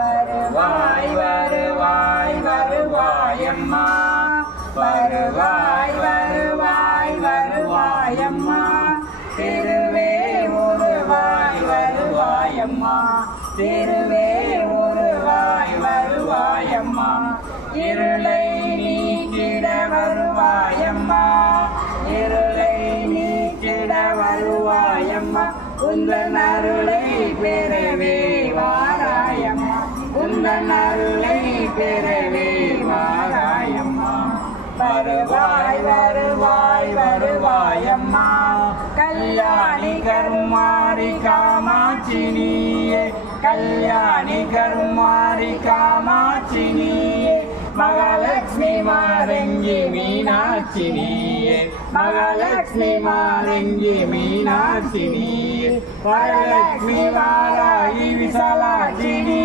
வருவாய் வருவாய் வருவாயம்மா, வருவாய் வருவாய் வருவாயம்மா, திருவே உருவாய் வருவாயம்மா, திருவே உருவாய் வருவாயம்மா, இருளை நீக்கிட வருவாயம்மா, இருளை நீக்கிட வருவாயம்மா, உந்தன் அருளை பெறவே வாராயம்மா, உந்தன் அருளை பெறவே வாராயம்மா, வருவாய் வருவாய் வருவாயம்மா, கல்யாணி கருமாரி காமாட்சி நீயே, கல்யாணி கருமாரி காமாட்சி நீயே, மகாலட்சுமி மாரங்கி மீனாட்சி நீயே, மகாலட்சுமி மாரங்கி மீனாட்சி நீயே, வரலட்சுமி வாராகி விசாலாட்சி நீயே.